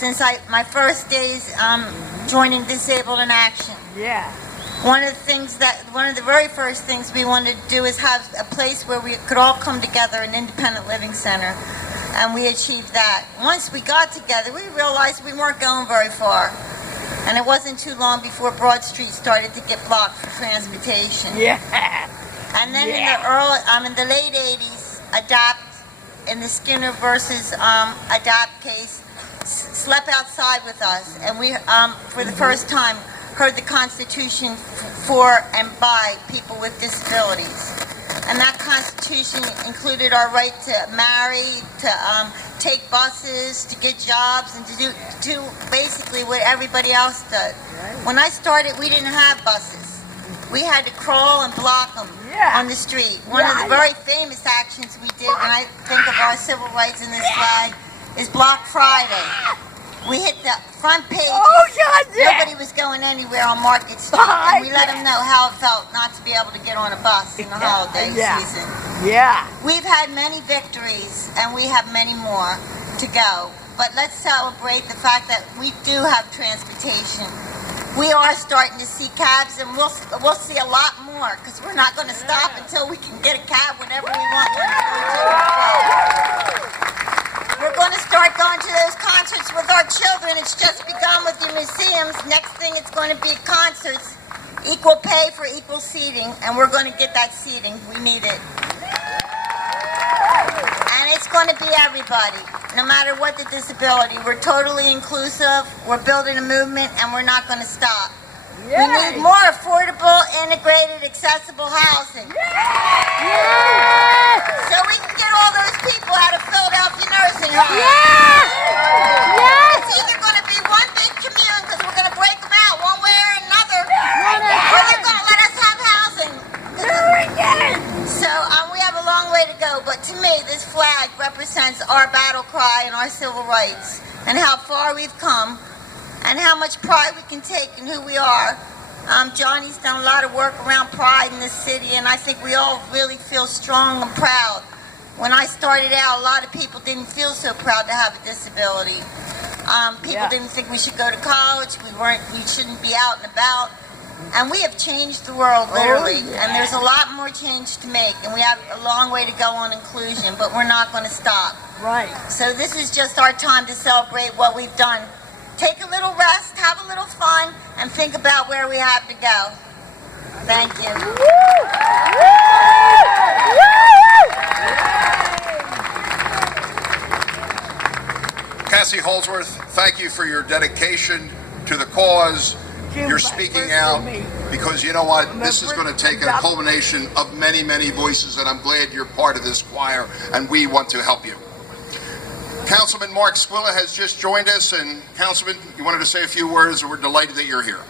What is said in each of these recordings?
since my first days joining Disabled in Action. Yeah. One of the very first things we wanted to do is have a place where we could all come together, an independent living center, and we achieved that. Once we got together, we realized we weren't going very far, and it wasn't too long before Broad Street started to get blocked for transportation. Yeah. And then in the late 80s, ADAPT, in the Skinner versus ADAPT case, slept outside with us, and we, for the first time, heard the Constitution for and by people with disabilities. And that Constitution included our right to marry, to take buses, to get jobs, and to do basically what everybody else does. When I started, we didn't have buses. We had to crawl and block them on the street. One of the very famous actions we did, when I think of our civil rights in this flag, is Block Friday. We hit the front page. Oh, God, yeah. Nobody was going anywhere on Market Street, and we let them know how it felt not to be able to get on a bus in the holiday season. Yeah. We've had many victories, and we have many more to go. But let's celebrate the fact that we do have transportation. We are starting to see cabs, and we'll see a lot more, because we're not going to stop until we can get a cab whenever we want one. We're going to start going to those concerts with our children. It's just begun with the museums. Next thing, it's going to be concerts. Equal pay for equal seating, and we're going to get that seating. We need it. And it's going to be everybody, no matter what the disability. We're totally inclusive. We're building a movement, and we're not going to stop. We need more affordable, integrated, accessible housing. So we can get all those people out of Philadelphia nursing homes. It's either going to be one big commune, because we're going to break them out one way or another, or they're going to let us have housing. So we have a long way to go, but to me, this flag represents our battle cry and our civil rights, and how far we've come, and how much pride we can take in who we are. Johnny's done a lot of work around pride in this city, and I think we all really feel strong and proud. When I started out, a lot of people didn't feel so proud to have a disability. People didn't think we should go to college. We shouldn't be out and about. And we have changed the world, literally. And there's a lot more change to make, and we have a long way to go on inclusion, but we're not going to stop. Right. So this is just our time to celebrate what we've done. Take a little rest, have a little fun, and think about where we have to go. Thank you. Cassie Holdsworth, thank you for your dedication to the cause. You're speaking out because you know what? This is going to take a culmination of many, many voices, and I'm glad you're part of this choir, and we want to help you. Councilman Mark Squilla has just joined us, and Councilman, you wanted to say a few words, and we're delighted that you're here.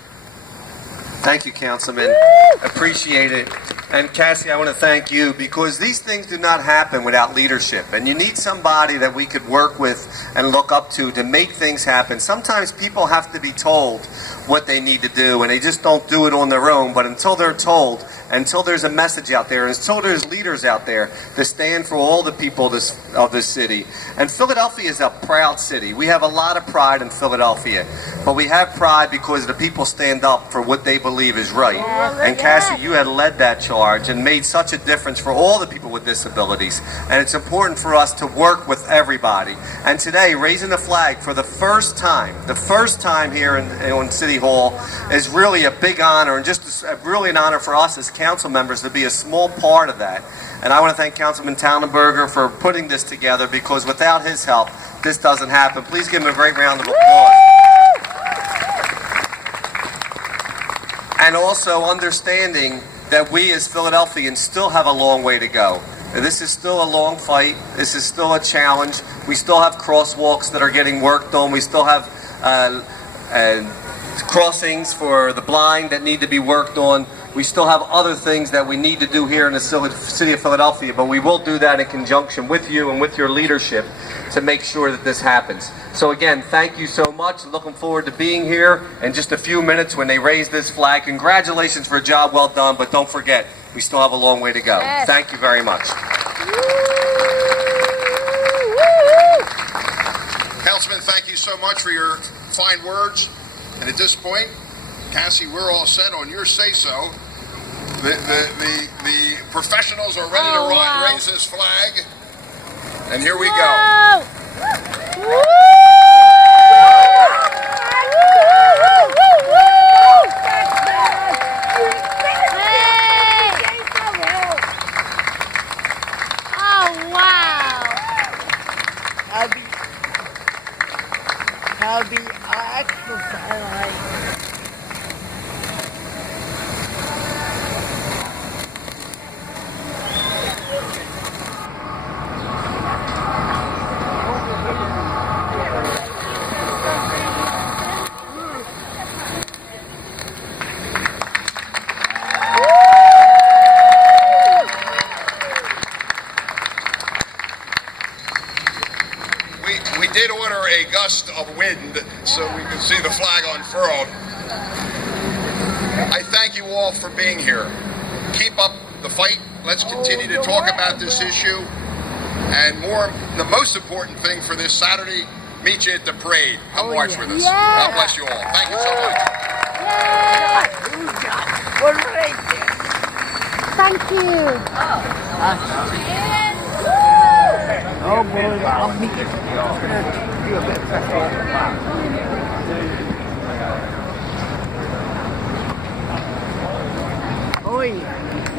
Thank you, Councilman. Appreciate it. And Cassie, I want to thank you, because these things do not happen without leadership. And you need somebody that we could work with and look up to make things happen. Sometimes people have to be told what they need to do, and they just don't do it on their own. But until they're told, until there's a message out there, until there's leaders out there to stand for all the people of this city. And Philadelphia is a proud city. We have a lot of pride in Philadelphia, but we have pride because the people stand up for what they believe is right. And Cassie, you had led that charge and made such a difference for all the people with disabilities. And it's important for us to work with everybody. And today, raising the flag for the first time here in City Hall is really a big honor, and just really an honor for us as council members to be a small part of that. And I want to thank Councilman Tannenberger for putting this together, because without his help, this doesn't happen. Please give him a great round of applause. And also understanding that we as Philadelphians still have a long way to go. This is still a long fight. This is still a challenge. We still have crosswalks that are getting worked on. We still have crossings for the blind that need to be worked on. We still have other things that we need to do here in the city of Philadelphia, but we will do that in conjunction with you and with your leadership to make sure that this happens. So again, thank you so much. Looking forward to being here in just a few minutes when they raise this flag. Congratulations for a job well done, but don't forget, we still have a long way to go. Yes. Thank you very much. Councilman Councilman, thank you so much for your fine words. And at this point, Cassie, we're all set on your say-so. The professionals are ready to raise this flag. And here we go. How the actual satellite. We did order a gust of wind so we could see the flag unfurled. I thank you all for being here. Keep up the fight. Let's continue to talk about this issue. And the most important thing for this Saturday, meet you at the parade. Come watch with us. God bless you all. Thank you so much. Thank you. Oh boy, I'll be Oh yeah.